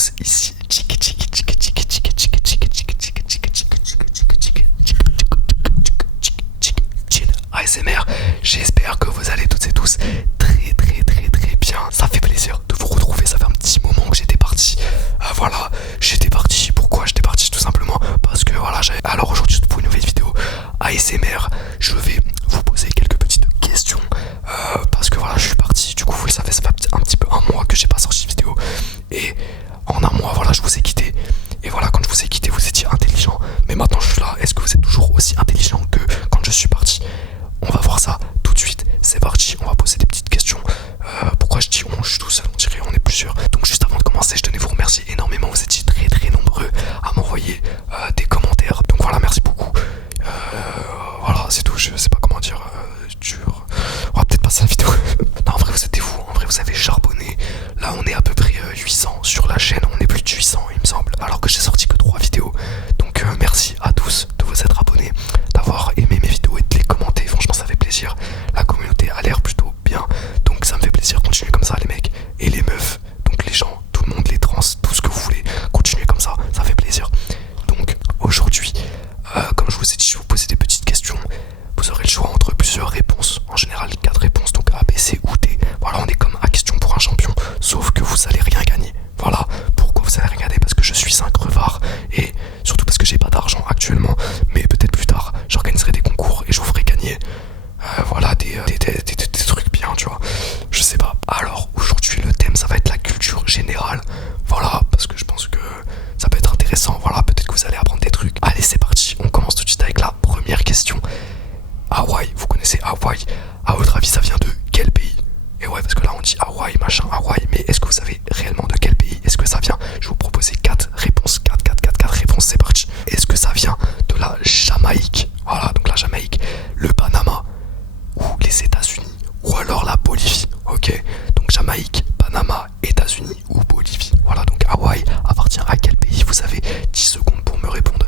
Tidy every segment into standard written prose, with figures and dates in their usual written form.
tous, ici ASMR. J'espère que vous allez toutes et tous très bien. Ça fait plaisir de vous retrouver, ça fait un petit moment que j'étais parti. Voilà, j'étais parti. Pourquoi j'étais parti? Tout simplement parce que voilà, alors aujourd'hui pour une nouvelle vidéo ASMR, je vais vous poser quelques petites questions parce que voilà, je suis parti. Du coup, vous le savez, ça fait un petit peu un mois que j'ai pas sorti de vidéo. Et en un mois, voilà, je vous ai quitté. Et voilà, quand je vous ai quitté, vous étiez intelligent. Mais maintenant, je suis là. Est-ce que vous êtes toujours aussi intelligent que quand je suis parti? On va voir ça tout de suite. C'est parti. On va poser des petites questions. Pourquoi je dis on? Je suis tout seul. On dirait on est plusieurs. Donc juste avant de commencer, je tenais à vous remercier énormément. Vous étiez très nombreux à m'envoyer des commentaires. Donc voilà, merci beaucoup. Voilà, c'est tout. Je sais pas comment dire. On va peut-être passer la vidéo. Non, en vrai, vous êtes des fous. En vrai, vous avez charbonné. Là, on est à peu près 800 sur la chaîne. On est plus de 800, il me semble. Alors que j'ai sorti que 3 vidéos. Donc merci à tous de vous être abonnés, d'avoir aimé mes vidéos et de les commenter. Franchement, ça fait plaisir. La communauté a l'air plutôt bien. Donc ça me fait plaisir. Continuez comme ça, les mecs et les meufs. Donc les gens, tout le monde, les trans, tout ce que vous voulez. Continuez comme ça fait plaisir. Donc aujourd'hui, comme je vous ai dit, je vais vous poser des petites questions. Vous aurez le choix entre plusieurs réponses. En général, 4 réponses. Donc A, B, C ou D. Voilà, on est comme à question pour un champion. Sauf que vous allez rien gagner. Voilà. Pourquoi vous allez rien gagner? Parce que je suis un crevard. Et surtout parce que j'ai pas d'argent actuellement. Mais peut-être plus tard, j'organiserai des concours et je vous ferai gagner. Voilà, des trucs bien, tu vois. Je sais pas. Alors, aujourd'hui, le thème, ça va être la culture générale. Voilà, parce que je pense que ça peut être intéressant. Voilà, peut-être que vous allez apprendre des trucs. Allez, c'est parti. On commence tout de suite avec la première question. Hawaï, vous connaissez Hawaï? À votre avis, ça vient de quel pays? Et ouais, parce que là, on dit Hawaï, machin, Hawaï. Mais est-ce que vous savez réellement de quel pays? Est-ce que ça vient? Je vais vous proposer 4 réponses. 4 réponses, c'est parti. Est-ce que ça vient de la Jamaïque? Voilà, donc la Jamaïque, le Panama, ou les États-Unis, ou alors la Bolivie, ok? Donc Jamaïque, Panama, États-Unis ou Bolivie. Voilà, donc Hawaï appartient à quel pays? Vous avez 10 secondes pour me répondre.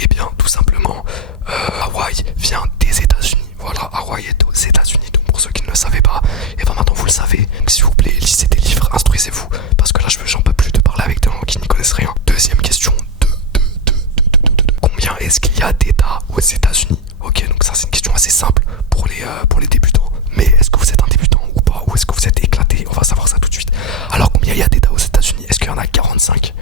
Eh bien, tout simplement, Hawaï vient des États-Unis. Voilà, Hawaï est aux États-Unis. Donc pour ceux qui ne le savaient pas, et bien maintenant vous le savez. Donc s'il vous plaît, lisez des livres, instruisez-vous, parce que là j'en peux plus de parler avec des gens qui n'y connaissent rien. Deuxième question. Combien est-ce qu'il y a d'États aux États-Unis? Ok, donc ça c'est une question assez simple pour les débutants. Mais est-ce que vous êtes un débutant ou pas? Ou est-ce que vous êtes éclaté? On va savoir ça tout de suite. Alors combien il y a d'États aux États-Unis? Est-ce qu'il y en a 45?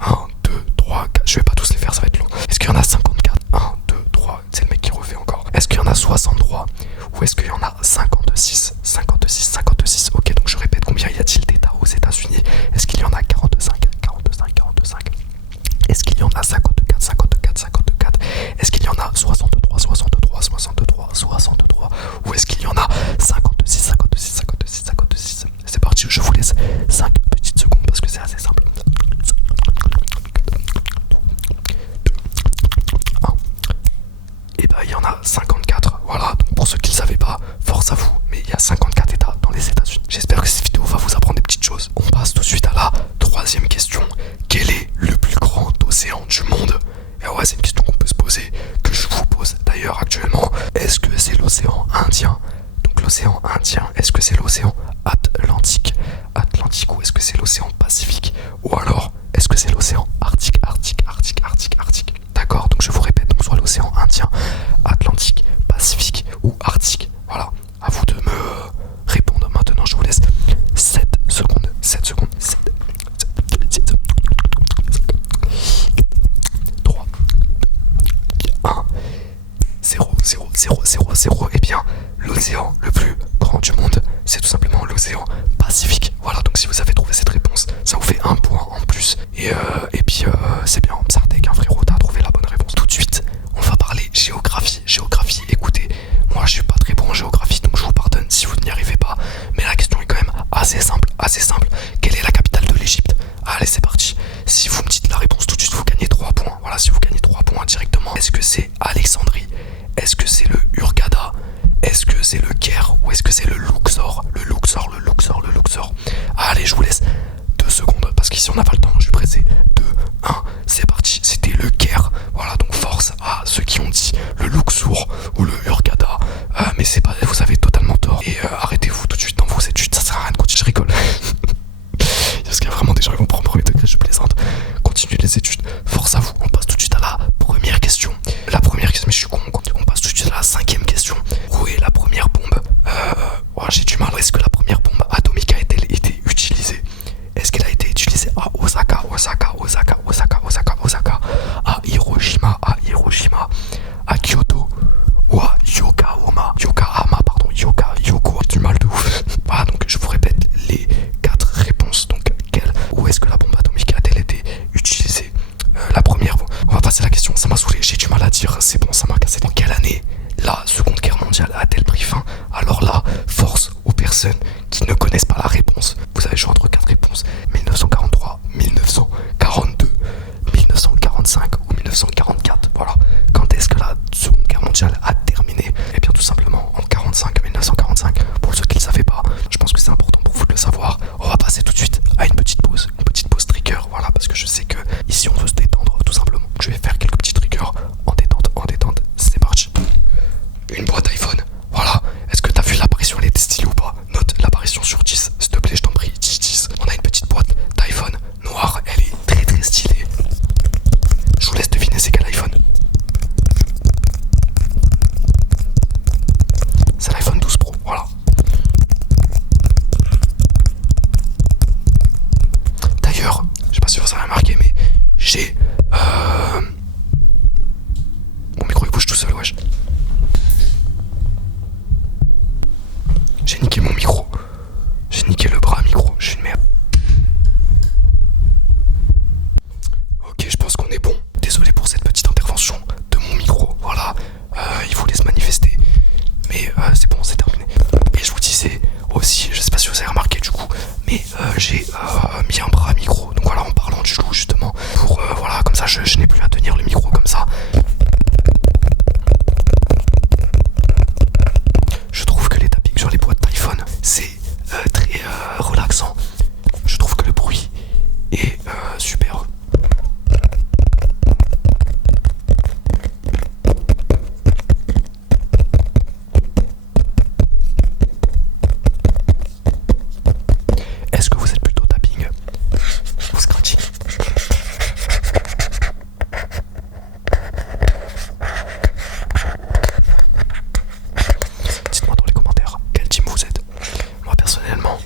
1, 2, 3, 4. Je vais pas tous les faire, ça va être long. Est-ce qu'il y en a 54? 1, 2, 3. C'est le mec qui refait encore. Est-ce qu'il y en a 63? Ou est-ce qu'il y en a 56? 56. Ok, donc je répète, combien y a-t-il d'États aux États-Unis? Est-ce qu'il y en a 45? Est-ce qu'il y en a 54? Est-ce qu'il y en a 63? Ou est-ce qu'il y en a 56? C'est parti, je vous laisse 5 petites secondes parce que c'est assez simple. Et bah il y en a 54. Voilà, donc pour ceux qui ne le savaient pas, force à vous, mais il y a 54 États dans les États-Unis. J'espère que cette vidéo va vous apprendre des petites choses. On passe tout de suite à la troisième question. Quel est le plus grand océan du monde? Et ouais, c'est une question qu'on peut se poser, que je vous pose d'ailleurs actuellement. Est-ce que c'est l'océan Indien? Donc l'océan Indien, est-ce que c'est l'océan Atlantique, ou est-ce que c'est l'océan Pacifique? Ou alors, est-ce que c'est l'océan Arctique? D'accord, donc je vous répète, donc soit l'océan Indien, Atlantique, Pacifique ou Arctique. Voilà, à vous de me répondre. Maintenant, je vous laisse 7 secondes. 3, 1, 0. Eh bien, l'océan le plus grand du monde, c'est tout simplement l'océan Pacifique. Voilà, donc si vous avez trouvé cette réponse, ça vous fait un point en plus. Et puis, c'est bien, Psardec, hein, frérot, t'as trouvé la bonne réponse. Tout de suite, on va parler géographie. Écoutez, moi je suis pas très bon en géographie, donc je vous pardonne si vous n'y arrivez pas. Mais la question est quand même assez simple. Quelle est la capitale de l'Égypte? Allez, c'est parti. Si vous me dites la réponse tout de suite, vous gagnez 3 points. Voilà, si vous gagnez 3 points directement. Est-ce que c'est Alexandrie? Est-ce que c'est le Hurghada? Est-ce que c'est le Caire? Ou est-ce que c'est le Luxor? Allez, je vous laisse 2 secondes, parce qu'ici on n'a pas le temps, je suis pressé. 2, 1, c'est parti. C'était le Caire. Voilà, donc force à ceux ceux qui ont dit le Luxor ou le Hurghada, mais c'est pas, vous avez totalement tort. Et arrêtez-vous tout de suite dans vos études, ça sert à rien de continuer, je rigole. Parce qu'il y a vraiment des gens qui vont prendre premier degré, je plaisante. Continuez les études, force à vous. On passe tout de suite à la première question. La première question, mais je suis con, quoi. On passe tout de suite à la 5e question. Où est la première bombe j'ai du mal. Est-ce que la première bombe atomique a été utilisée? Est-ce qu'elle a été utilisée à Osaka, à Hiroshima, à Kyoto ou à Yokohama, du mal de ouf. Voilà, donc je vous répète les 4 réponses. Donc où est-ce que la bombe atomique a-t-elle été utilisée? La première, on va passer à la question, ça m'a saoulé, j'ai du mal à dire, c'est bon, ça m'a cassé. En quelle année la Seconde Guerre mondiale a-t-elle pris fin? Alors là, force aux personnes qui ne connaissent pas la réponse. Vous avez le choix entre 4 réponses: 1943, 1942, 1945 ou 1944. Voilà. Quand est-ce que la Seconde Guerre mondiale a terminé? Eh bien tout simplement en 1945. Pour ceux qui ne le savaient pas, je pense que c'est important pour vous de le savoir. On va passer tout de suite à une petite pause trigger, voilà, parce que je sais que ici on veut se détendre tout simplement. Je vais faire quelques petits triggers en détente, c'est parti. Une boîte iPhone, voilà. Est-ce que t'as vu l'apparition, elle était stylée ou pas? Note l'apparition sur 10, s'il te plaît, je t'en prie, 10. On a une petite boîte d'iPhone noire, elle est très très stylée. Je vous laisse deviner c'est quel iPhone. C'est l'iPhone 12 Pro, voilà. D'ailleurs, je sais pas si vous avez remarqué, mais j'ai mon micro il bouge tout seul, wesh. J'ai niqué mon micro. J'ai niqué le bras à micro, je suis une merde. Ok, je pense qu'on est bon. Désolé pour cette petite intervention de mon micro, voilà. Il voulait se manifester. Mais c'est bon, c'est terminé. Et je vous disais aussi, je sais pas si vous avez remarqué du coup, mais j'ai mis un bras à micro. Donc voilà, en parlant du loup justement, pour voilà, comme ça je n'ai plus à tenir le micro comme ça. Je trouve que les tappings sur les boîtes d'iPhone, c'est très relaxant. Je trouve que le bruit est super. Est-ce que vous êtes plutôt tapping ou scratching? Dites-moi dans les commentaires quel team vous êtes. Moi personnellement,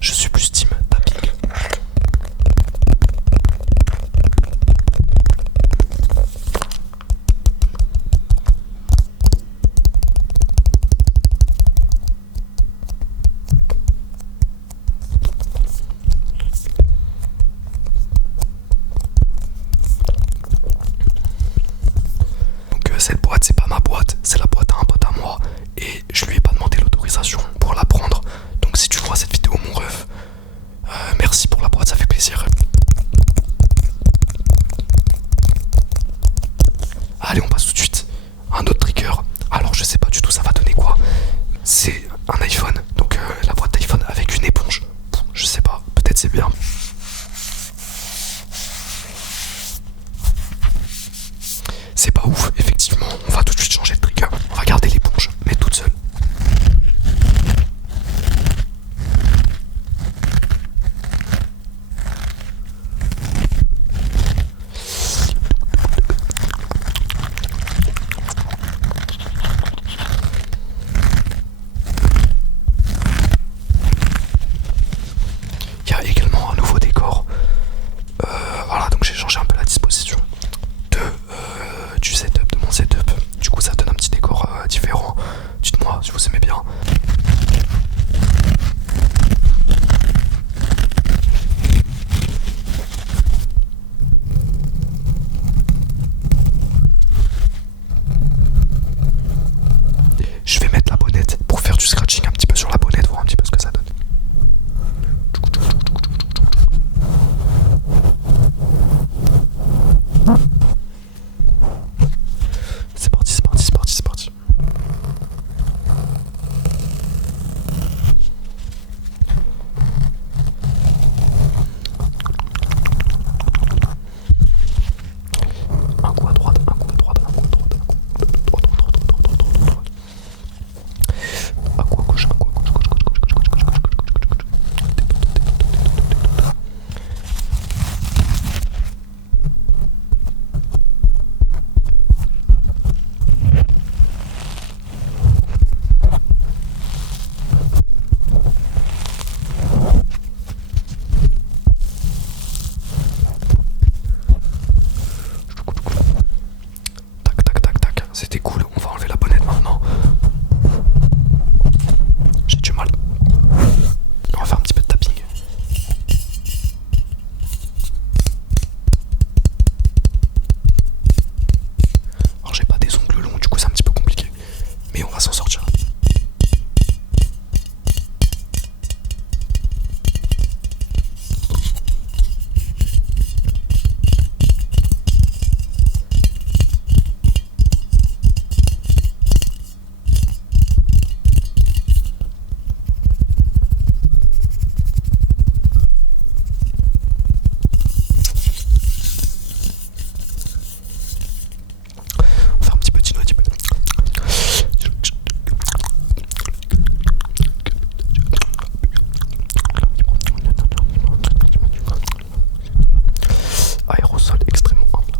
je suis plus team tapping. Donc cette boîte, c'est pas ma boîte, c'est la boîte à un pote à moi. Et je lui ai pas demandé l'autorisation pour la prendre. Donc si tu vois cette vidéo, mon ref, merci pour la boîte, ça fait plaisir. Allez, on passe tout de suite à un autre trigger. Alors je sais pas du tout ça va donner quoi. C'est un iPhone, donc la boîte d'iPhone avec une éponge. Je sais pas, peut-être c'est bien. C'est pas ouf, effectivement. On va tout de suite changer de trigger. On va garder l'éponge, mais toute seule. Il y a également un nouveau décor. Voilà, donc j'ai changé un peu la disposition du setup, de mon setup. Du coup ça donne un petit décor différent. Dites-moi si vous aimez bien. Je vais mettre la bonnette pour faire du scratching un petit peu sur la bonnette, voir un petit peu ce que ça donne. C'est parti. c'était cool. On va enlever la bonnette maintenant. J'ai du mal. On va faire un petit peu de tapping. Alors j'ai pas des ongles longs, du coup c'est un petit peu compliqué. Mais on va s'en sortir. On va faire un petit peu de inaudible. Aérosol extrêmement ample.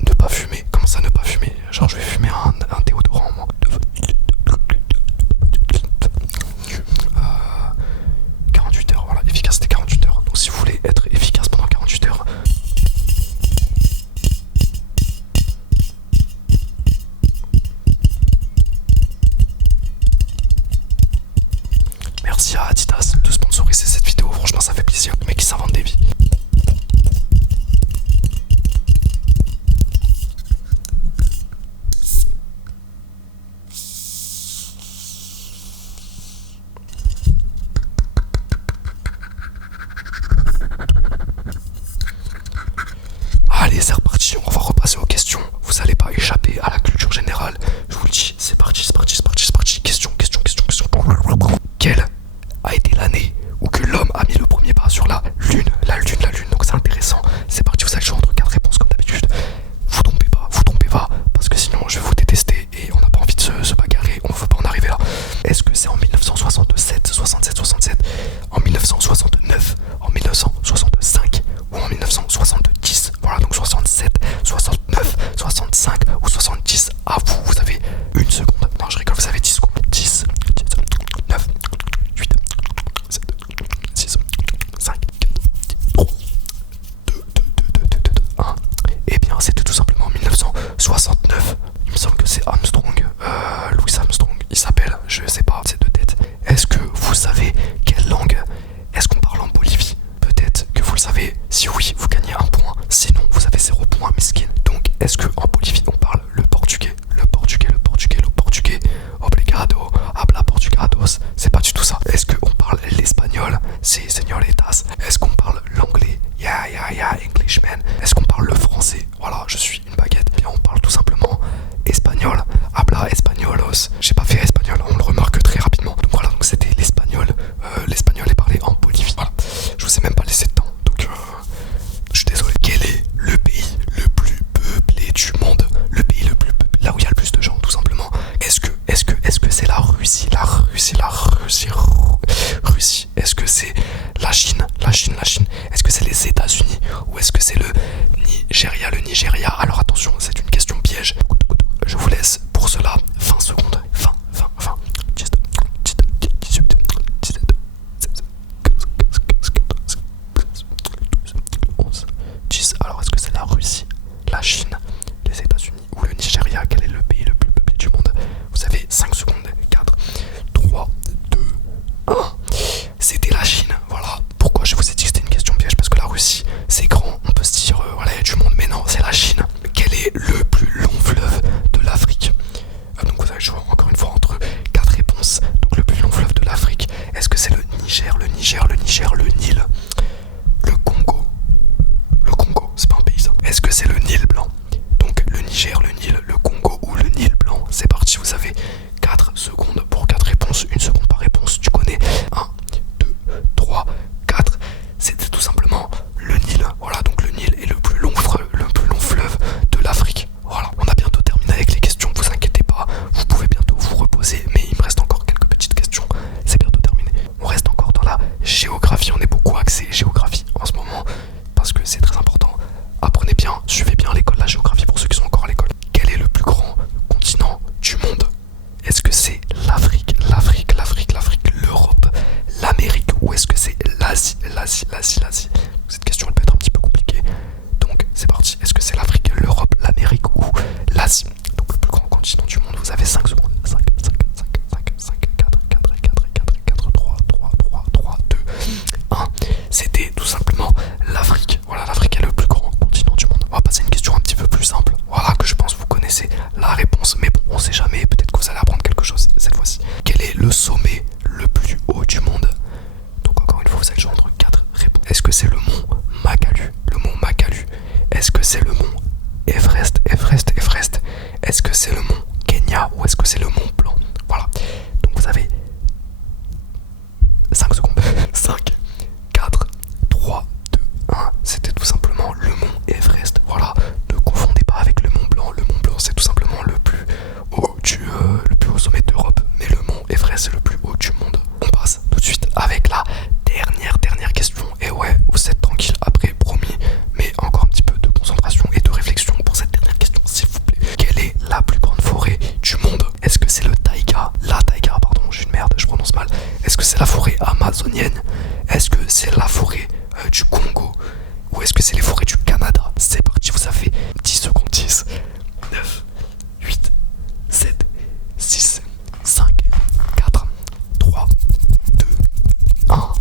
Ne pas fumer, comment ça ne pas fumer? Genre je vais fumer un déodorant moi. 48 heures, voilà, efficacité 48 heures. Donc si vous voulez être efficace pendant 48 heures, merci à Adidas de sponsoriser cette vidéo, franchement ça fait plaisir. Les mecs qui s'inventent des vies. Allez, c'est reparti, on va repasser aux questions. Vous allez pas échapper à la culture générale. Je vous le dis, c'est parti, c'est parti, c'est parti, c'est parti. Question, question, question, question. Quelle a été l'année où que l'homme a mis le premier pas sur la lune? La lune, la lune. Donc c'est intéressant. C'est parti, vous avez le choix entre 4 réponses comme d'habitude. Vous trompez pas, parce que sinon je vais vous détester et on n'a pas envie de se bagarrer. On veut pas en arriver là. Est-ce que c'est en 1967, 67, 67, en 1969, en 1965 ou en 1970? Voilà, donc 67, 69, 65 ou 70. À vous, vous avez une seconde. Non, je rigole, vous avez 10 secondes. 10, 9, 8, 7, 6, 5, 4, 3, 2, 1. Eh bien, c'était tout simplement en 1969. Il me semble que c'est Armstrong, Louis Armstrong, il s'appelle, je sais pas, c'est de tête. Est-ce que vous savez quelle langue est-ce qu'on parle en Bolivie? Peut-être que vous le savez. Si oui, vous gagnez un point. Sinon, vous avez 0 point, mesquine. Donc, est-ce que en Bolivie, on parle le portugais? Le portugais, le portugais, le portugais. Obrigado, habla portugados. C'est pas du tout ça. Est-ce qu'on parle l'espagnol? Si, señoritas. Est-ce qu'on parle l'anglais? Yeah, yeah, yeah, Englishman. Est-ce qu'on parle le français? Voilà, je suis une baguette. Bien, on parle tout simplement espagnol. Habla españolos. J'ai pas fait espagnol, on le remarque très rapidement. Donc voilà, donc c'était l'espagnol. L'espagnol est parlé en Bolivie. Voilà, je vous ai même pas laissé de temps. Donc je suis désolé. Quel est le pays le plus peuplé du monde? Le pays le plus peuplé, là où il y a le plus de gens, tout simplement. Est-ce que c'est la Russie? La Russie, la Russie, Russie. Est-ce que c'est la Chine? La Chine, la Chine. Est-ce que c'est les États-Unis? Ou est-ce que c'est le Nigeria? Le Nigeria. Alors attention, c'est une question piège. Je vous laisse pour cela 20 secondes. 20, 20, 20. 17, 18, 17, 16, 15, 15, 14, 15, 12, 11, 10. Alors est-ce que c'est la Russie, la Chine, les États-Unis ou le Nigeria? Quel est le pays le plus peuplé du monde? Vous avez 5 secondes. 4, 3, 2, continent du monde. Vous avez 5 secondes. 5, 5, 5, 5, 5, 4, 4, 4, 4, 4, 3, 3, 3, 3, 2, 1. C'était tout simplement l'Afrique. Voilà, l'Afrique est le plus grand continent du monde. On va passer à une question un petit peu plus simple. Voilà, que je pense vous connaissez la réponse. Mais bon, on sait jamais. Peut-être que vous allez apprendre quelque chose cette fois-ci. Quel est le sommet le plus haut du monde? Donc encore une fois, vous avez le choix entre 4 réponses. Est-ce que c'est le mont Makalu? Le mont Makalu. Est-ce que c'est le mont Everest? Everest, Everest. Est-ce que c'est le mont Kenya ou est-ce que c'est le mont Blanc? Voilà. Donc vous avez 5 secondes. 5, 4, 3, 2, 1. C'était tout simplement le mont Everest. Voilà. Ne confondez pas avec le mont Blanc. Le mont Blanc, c'est tout simplement le plus haut le plus haut sommet d'Europe. Mais le mont Everest, c'est le plus haut du monde. On passe tout de suite avec la dernière question. Et ouais, vous êtes tranquille après, promis. Mais encore un petit peu de concentration et de réflexion pour cette dernière question, s'il vous plaît. Quelle est la plus grande forêt du monde? Est-ce que c'est le taïga? La taïga, pardon, je suis une merde, je prononce mal. Est-ce que c'est la forêt amazonienne? Est-ce que c'est la forêt du Congo? Ou est-ce que c'est les forêts du Canada? C'est parti, vous avez 10 secondes. 10, 9, 8, 7, 6, 5, 4, 3, 2, 1.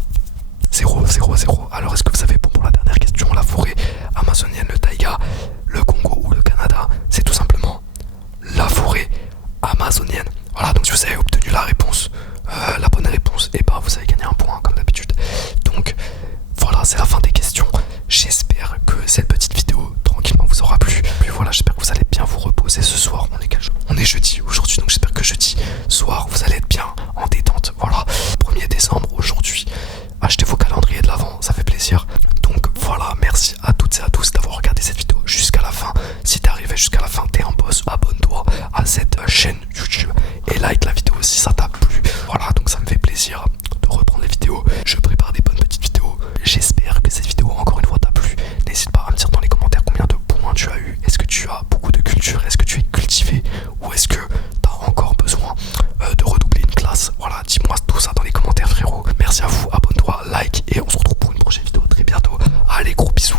0, 0, 0. Alors est-ce que vous savez pour la dernière question, la forêt amazonienne, le taïga, le Congo ou le Canada? C'est tout simplement la forêt amazonienne. Voilà, donc si vous avez obtenu la réponse, la bonne réponse, et bah vous avez gagné un point comme d'habitude. Donc voilà, c'est la fin des questions. J'espère que cette petite vidéo tranquillement vous aura plu. Puis voilà, j'espère que vous allez bien vous reposer ce soir. On est quel jour? On est jeudi aujourd'hui, donc j'espère que jeudi soir vous allez être bien en détente. Voilà, 1er décembre aujourd'hui. Achetez vos calendriers de l'avant, ça fait plaisir. Donc voilà, merci à toutes et à tous d'avoir regardé cette vidéo jusqu'à la fin. Si t'es arrivé jusqu'à la fin, t'es un boss, abonne-toi à cette chaîne YouTube et like la vidéo si ça t'a plu. Voilà, donc ça me fait plaisir de reprendre les vidéos. Je prépare des bonnes petites vidéos. J'espère que cette vidéo encore une fois t'a plu. N'hésite pas à me dire dans les commentaires combien de points tu as eu. Est-ce que tu as beaucoup de culture? Est-ce que tu es cultivé? Ou est-ce que t'as encore besoin de redoubler une classe? Voilà, dis-moi tout ça dans les commentaires frérot. Merci à vous, abonne-toi, like et on se retrouve pour une prochaine vidéo très bientôt. Allez, gros bisous.